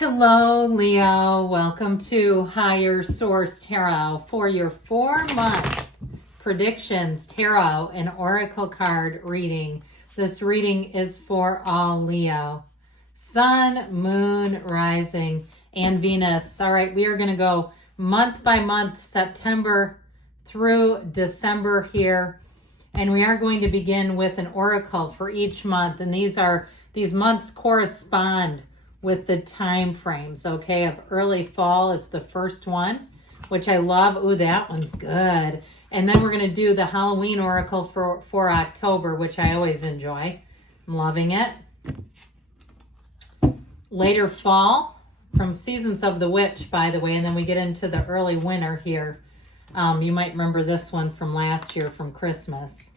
Hello, Leo. Welcome to Higher Source Tarot for your 4-month predictions tarot and oracle card reading. This reading is for all Leo. Sun, moon, rising, and Venus. All right, we are going to go month by month, September through December here. And we are going to begin with an oracle for each month. And these months correspond with the time frames, okay, of early fall is the first one, which I love. Ooh, that one's good. And then we're going to do the Halloween oracle for October, which I always enjoy. I'm loving it. Later fall from Seasons of the Witch, by the way, and then we get into the early winter here. You might remember this one from last year from Christmas.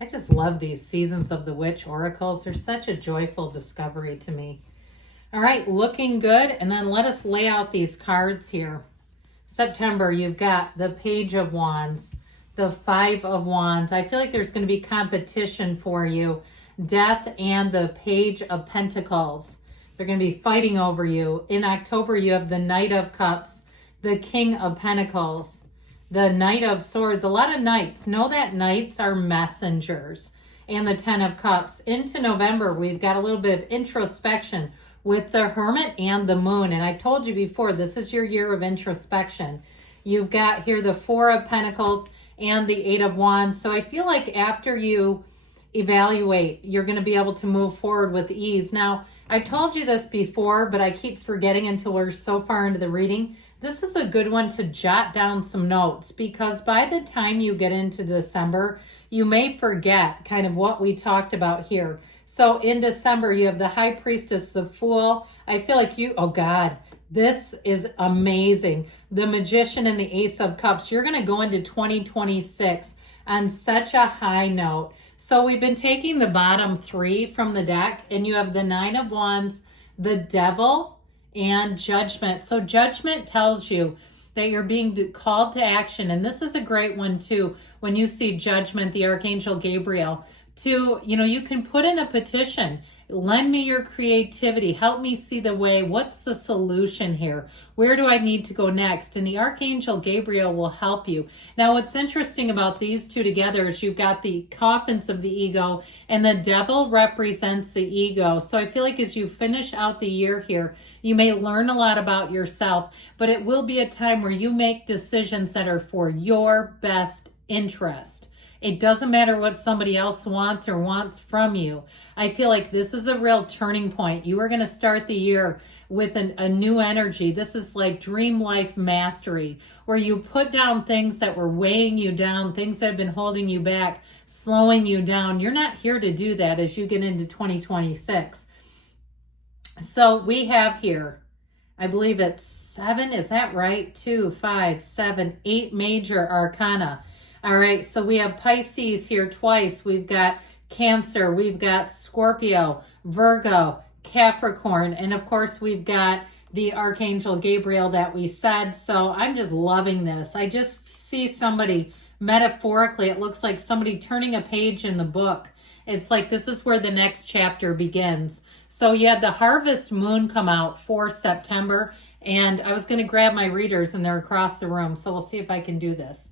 I just love these Seasons of the Witch oracles. They're such a joyful discovery to me. All right, looking good. And then let us lay out these cards here. September, you've got the Page of Wands, the Five of Wands. I feel like there's going to be competition for you. Death and the Page of Pentacles. They're going to be fighting over you. In October, you have the Knight of Cups, the King of Pentacles, the Knight of Swords. A lot of knights. Know that knights are messengers. And the Ten of Cups. Into November, we've got a little bit of introspection with the Hermit and the Moon. And I've told you before, this is your year of introspection. You've got here the Four of Pentacles and the Eight of Wands. So I feel like after you evaluate, you're going to be able to move forward with ease. Now, I've told you this before, but I keep forgetting until we're so far into the reading. This is a good one to jot down some notes, because by the time you get into December, you may forget kind of what we talked about here. So in December, you have the High Priestess, the Fool. I feel like oh God, this is amazing. The Magician and the Ace of Cups. You're going to go into 2026 on such a high note. So we've been taking the bottom three from the deck, and you have the Nine of Wands, the Devil, and Judgment. So Judgment tells you that you're being called to action. And this is a great one too. When you see Judgment, the Archangel Gabriel, you can put in a petition. Lend me your creativity. Help me see the way. What's the solution here? Where do I need to go next? And the Archangel Gabriel will help you. Now, what's interesting about these two together is you've got the coffins of the ego, and the devil represents the ego. So I feel like as you finish out the year here, you may learn a lot about yourself, but it will be a time where you make decisions that are for your best interest. It doesn't matter what somebody else wants or wants from you. I feel like this is a real turning point. You are going to start the year with a new energy. This is like dream life mastery, where you put down things that were weighing you down, things that have been holding you back, slowing you down. You're not here to do that as you get into 2026. So we have here, I believe it's 7, is that right? 2, 5, 7, 8 major arcana. All right, so we have Pisces here twice. We've got Cancer, we've got Scorpio, Virgo, Capricorn, and of course we've got the Archangel Gabriel that we said. So I'm just loving this. I just see somebody, metaphorically, it looks like somebody turning a page in the book. It's like this is where the next chapter begins. So you had the Harvest Moon come out for September, and I was going to grab my readers and they're across the room, so we'll see if I can do this.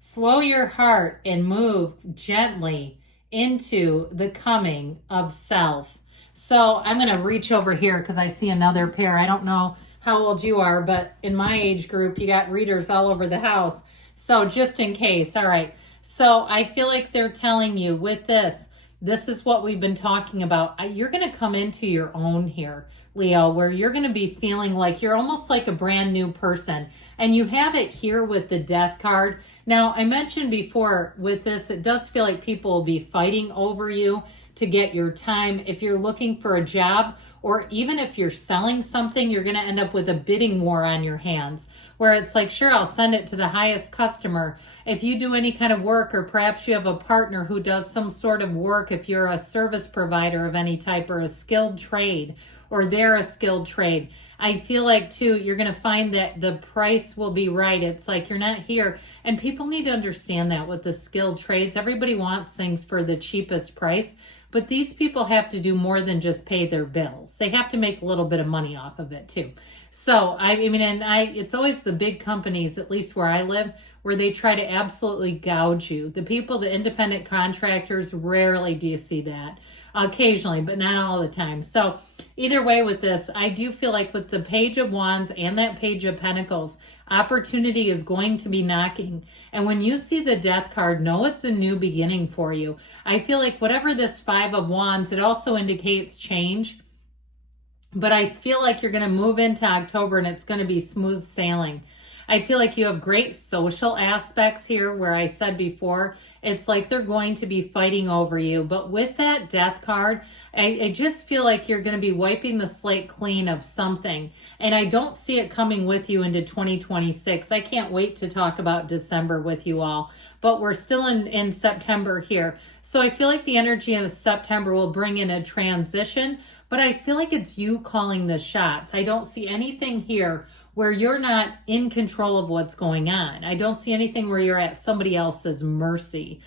Slow your heart and move gently into the coming of self. So I'm going to reach over here because I see another pair. I don't know how old you are, but in my age group, you got readers all over the house. So just in case. All right. So I feel like they're telling you with this is what we've been talking about. You're going to come into your own here, Leo, where you're going to be feeling like you're almost like a brand new person. And you have it here with the Death card. Now, I mentioned before with this, it does feel like people will be fighting over you to get your time. If you're looking for a job, or even if you're selling something, you're going to end up with a bidding war on your hands, where it's like, sure, I'll send it to the highest customer. If you do any kind of work, or perhaps you have a partner who does some sort of work, if you're a service provider of any type or a skilled trade, or they're a skilled trade, I feel like too, you're going to find that the price will be right. It's like you're not here. And people need to understand that with the skilled trades, everybody wants things for the cheapest price. But these people have to do more than just pay their bills. They have to make a little bit of money off of it too. So I mean, it's always the big companies, at least where I live, where they try to absolutely gouge you. The people, the independent contractors, rarely do you see that. Occasionally, but not all the time. So either way with this, I do feel like with the Page of Wands and that Page of Pentacles, opportunity is going to be knocking. And when you see the Death card, know it's a new beginning for you. I feel like whatever this Five of Wands, it also indicates change. But I feel like you're going to move into October and it's going to be smooth sailing. I feel like you have great social aspects here where I said before, it's like they're going to be fighting over you. But with that Death card, I just feel like you're going to be wiping the slate clean of something. And I don't see it coming with you into 2026. I can't wait to talk about December with you all. But we're still in September here. So I feel like the energy of September will bring in a transition. But I feel like it's you calling the shots. I don't see anything here where you're not in control of what's going on. I don't see anything where you're at somebody else's mercy.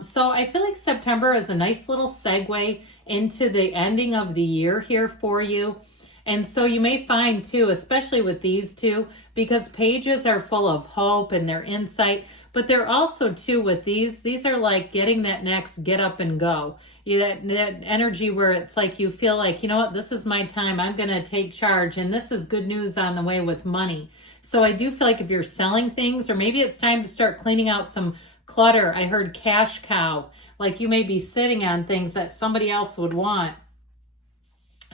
So I feel like September is a nice little segue into the ending of the year here for you. And so you may find too, especially with these two, because pages are full of hope and their insight, but they're also too with these are like getting that next get up and go. That energy where it's like you feel like, you know what, this is my time. I'm going to take charge. And this is good news on the way with money. So I do feel like if you're selling things, or maybe it's time to start cleaning out some clutter. I heard cash cow, like you may be sitting on things that somebody else would want.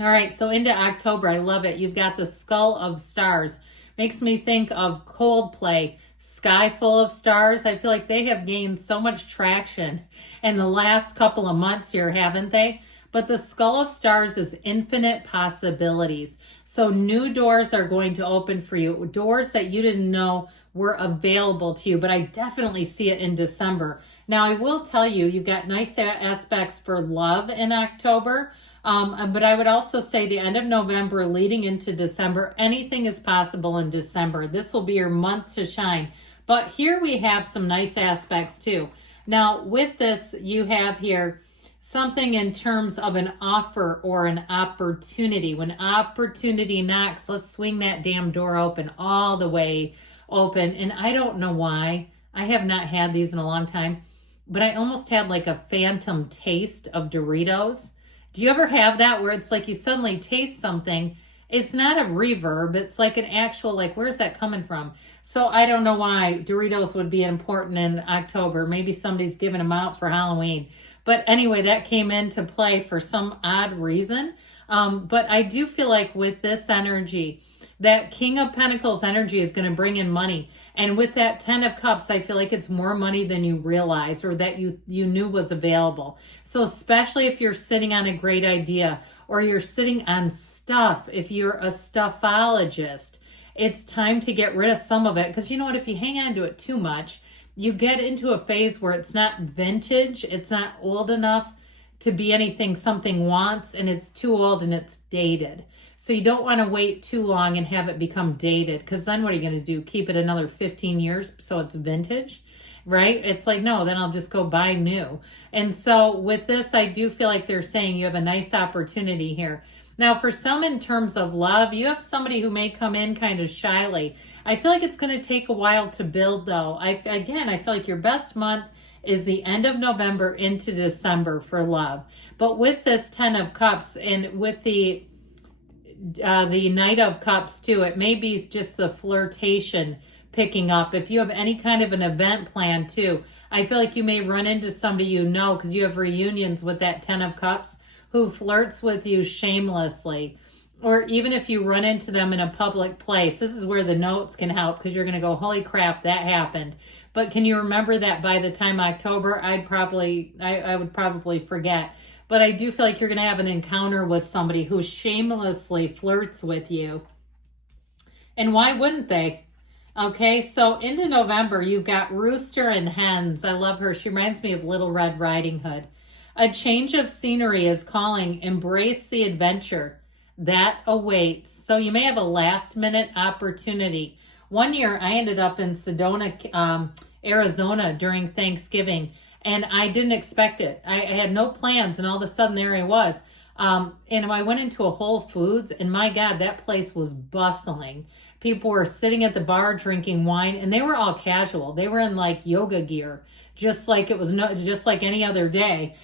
All right, so into October, I love it. You've got the Skull of Stars. Makes me think of Coldplay, Sky Full of Stars. I feel like they have gained so much traction in the last couple of months here, haven't they? But the Skull of Stars is infinite possibilities. So new doors are going to open for you, doors that you didn't know were available to you, but I definitely see it in December. Now, I will tell you, you've got nice aspects for love in October. But I would also say the end of November leading into December, anything is possible in December. This will be your month to shine. But here we have some nice aspects too. Now with this, you have here something in terms of an offer or an opportunity. When opportunity knocks, let's swing that damn door open, all the way open. And I don't know why. I have not had these in a long time, but I almost had like a phantom taste of Doritos. Do you ever have that where it's like you suddenly taste something? It's not a reverb. It's like an actual, like, where's that coming from? So I don't know why Doritos would be important in October. Maybe somebody's giving them out for Halloween. But anyway, that came into play for some odd reason. But I do feel like with this energy, that King of Pentacles energy is going to bring in money. And with that 10 of Cups, I feel like it's more money than you realize or that you knew was available. So especially if you're sitting on a great idea or you're sitting on stuff, if you're a stuffologist, it's time to get rid of some of it. Because you know what, if you hang on to it too much, you get into a phase where it's not vintage, it's not old enough to be anything something wants, and it's too old and it's dated. So you don't want to wait too long and have it become dated, because then what are you going to do? Keep it another 15 years so it's vintage, right? It's like, no, then I'll just go buy new. And so with this, I do feel like they're saying you have a nice opportunity here. Now, for some in terms of love, you have somebody who may come in kind of shyly. I feel like it's going to take a while to build, though. I feel like your best month is the end of November into December for love. But with this 10 of Cups and with the Knight of Cups too, it may be just the flirtation picking up. If you have any kind of an event planned too, I feel like you may run into somebody you know because you have reunions with that 10 of Cups who flirts with you shamelessly. Or even if you run into them in a public place, this is where the notes can help because you're going to go, holy crap, that happened. But can you remember that by the time October, I would probably forget. But I do feel like you're going to have an encounter with somebody who shamelessly flirts with you. And why wouldn't they? Okay, so into November, you've got Rooster and Hens. I love her. She reminds me of Little Red Riding Hood. A change of scenery is calling. Embrace the adventure that awaits. So you may have a last minute opportunity. One year I ended up in Sedona, Arizona during Thanksgiving. And I didn't expect it. I had no plans, and all of a sudden there I was. And I went into a Whole Foods, and my God, that place was bustling. People were sitting at the bar drinking wine, and they were all casual. They were in like yoga gear, just like it was just like any other day.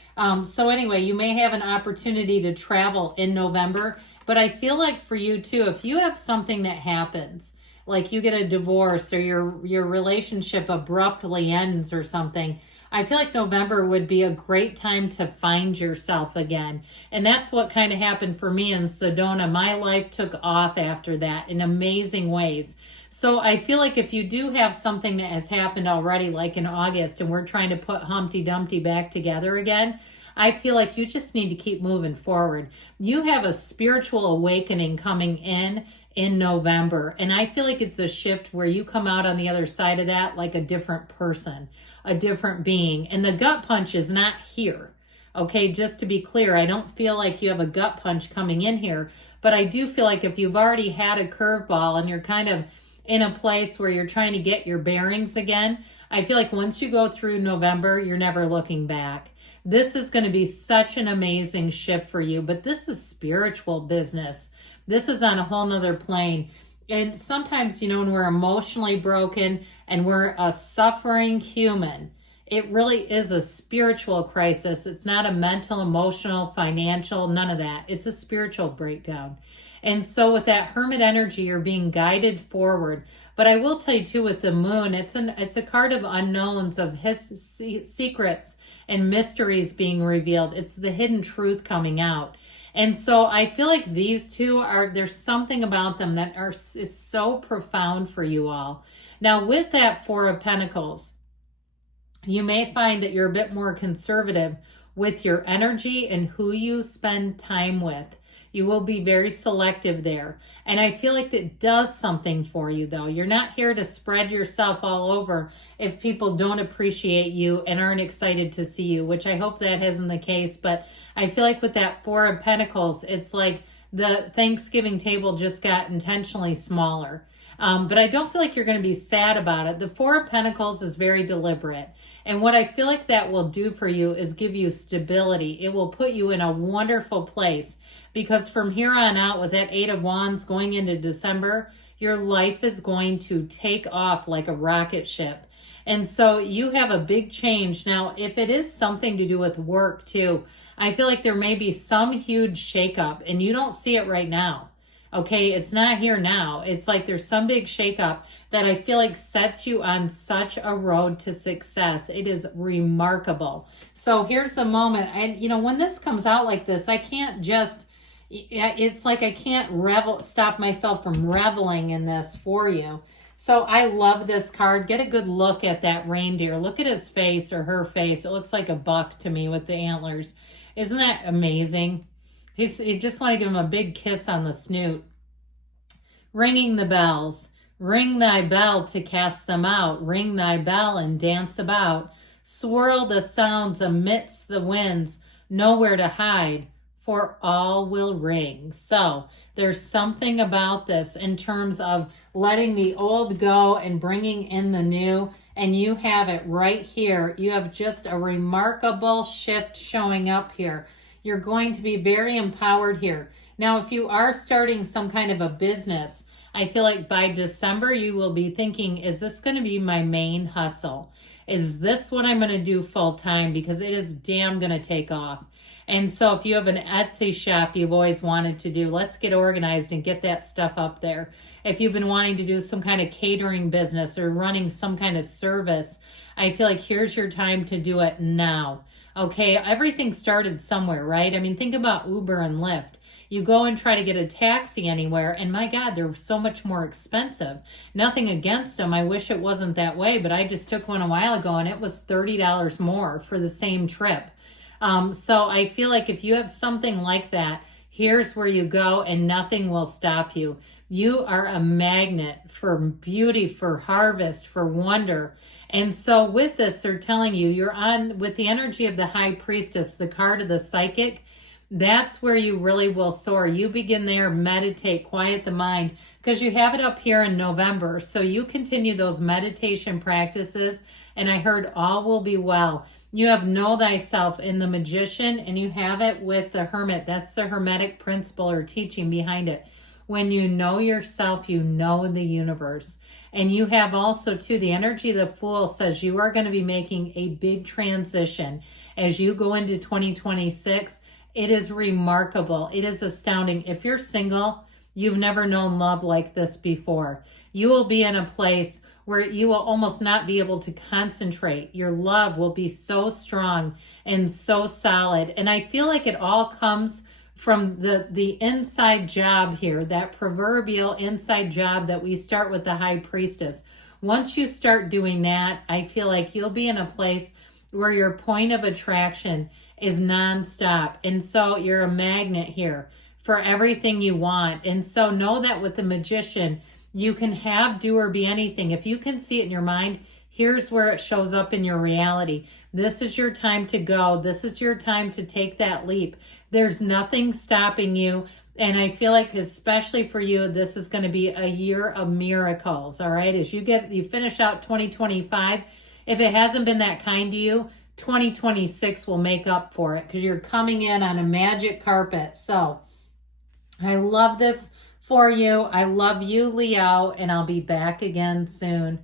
So anyway, you may have an opportunity to travel in November, but I feel like for you too, if you have something that happens, like you get a divorce or your relationship abruptly ends or something, I feel like November would be a great time to find yourself again. And that's what kind of happened for me in Sedona. My life took off after that in amazing ways. So I feel like if you do have something that has happened already, like in August, and we're trying to put Humpty Dumpty back together again, I feel like you just need to keep moving forward. You have a spiritual awakening coming in November. And I feel like it's a shift where you come out on the other side of that like a different person, a different being. And the gut punch is not here. Okay, just to be clear, I don't feel like you have a gut punch coming in here, but I do feel like if you've already had a curveball and you're kind of in a place where you're trying to get your bearings again, I feel like once you go through November, you're never looking back. This is going to be such an amazing shift for you, but this is spiritual business. This is on a whole nother plane. And sometimes, when we're emotionally broken and we're a suffering human, it really is a spiritual crisis. It's not a mental, emotional, financial, none of that. It's a spiritual breakdown. And so with that Hermit energy, you're being guided forward. But I will tell you too, with the moon, it's a card of unknowns, of his secrets and mysteries being revealed. It's the hidden truth coming out. And so I feel like these two there's something about them that is so profound for you all. Now with that Four of Pentacles, you may find that you're a bit more conservative with your energy and who you spend time with. You will be very selective there. And I feel like that does something for you though. You're not here to spread yourself all over if people don't appreciate you and aren't excited to see you, which I hope that isn't the case. But I feel like with that Four of Pentacles, it's like the Thanksgiving table just got intentionally smaller. But I don't feel like you're going to be sad about it. The Four of Pentacles is very deliberate. And what I feel like that will do for you is give you stability. It will put you in a wonderful place, because from here on out with that Eight of Wands going into December, your life is going to take off like a rocket ship. And so you have a big change. Now, if it is something to do with work too, I feel like there may be some huge shakeup and you don't see it right now. Okay, it's not here now. It's like there's some big shakeup that I feel like sets you on such a road to success. It is remarkable. So here's the moment. And when this comes out like this, I can't just, it's like I can't stop myself from reveling in this for you. So I love this card. Get a good look at that reindeer. Look at his face or her face. It looks like a buck to me with the antlers. Isn't that amazing? You just want to give him a big kiss on the snoot. Ringing the bells. Ring thy bell to cast them out. Ring thy bell and dance about. Swirl the sounds amidst the winds. Nowhere to hide, for all will ring. So there's something about this in terms of letting the old go and bringing in the new. And you have it right here. You have just a remarkable shift showing up here. You're going to be very empowered here. Now, if you are starting some kind of a business, I feel like by December, you will be thinking, is this going to be my main hustle? Is this what I'm going to do full time? Because it is damn going to take off. And so if you have an Etsy shop you've always wanted to do, let's get organized and get that stuff up there. If you've been wanting to do some kind of catering business or running some kind of service, I feel like here's your time to do it now. Okay, everything started somewhere, right? I mean, think about Uber and Lyft. You go and try to get a taxi anywhere, and my God, they're so much more expensive. Nothing against them. I wish it wasn't that way, but I just took one a while ago, and it was $30 more for the same trip. So I feel like if you have something like that, here's where you go, and nothing will stop you. You are a magnet for beauty, for harvest, for wonder. And so with this, they're telling you, you're on with the energy of the High Priestess, the card of the psychic. That's where you really will soar. You begin there, meditate, quiet the mind, because you have it up here in November. So you continue those meditation practices, and I heard all will be well. You have know thyself in the Magician, and you have it with the Hermit. That's the Hermetic principle or teaching behind it. When you know yourself, you know the universe. And you have also, too, the energy of the Fool says you are going to be making a big transition as you go into 2026. It is remarkable. It is astounding. If you're single, you've never known love like this before. You will be in a place where you will almost not be able to concentrate. Your love will be so strong and so solid. And I feel like it all comes from the inside job here, that proverbial inside job that we start with the High Priestess. Once you start doing that, I feel like you'll be in a place where your point of attraction is nonstop. And so you're a magnet here for everything you want. And so know that with the Magician, you can have, do, or be anything. If you can see it in your mind, here's where it shows up in your reality. This is your time to go. This is your time to take that leap. There's nothing stopping you. And I feel like, especially for you, this is going to be a year of miracles. All right. As you finish out 2025, if it hasn't been that kind to you, 2026 will make up for it because you're coming in on a magic carpet. So I love this for you. I love you, Leo, and I'll be back again soon.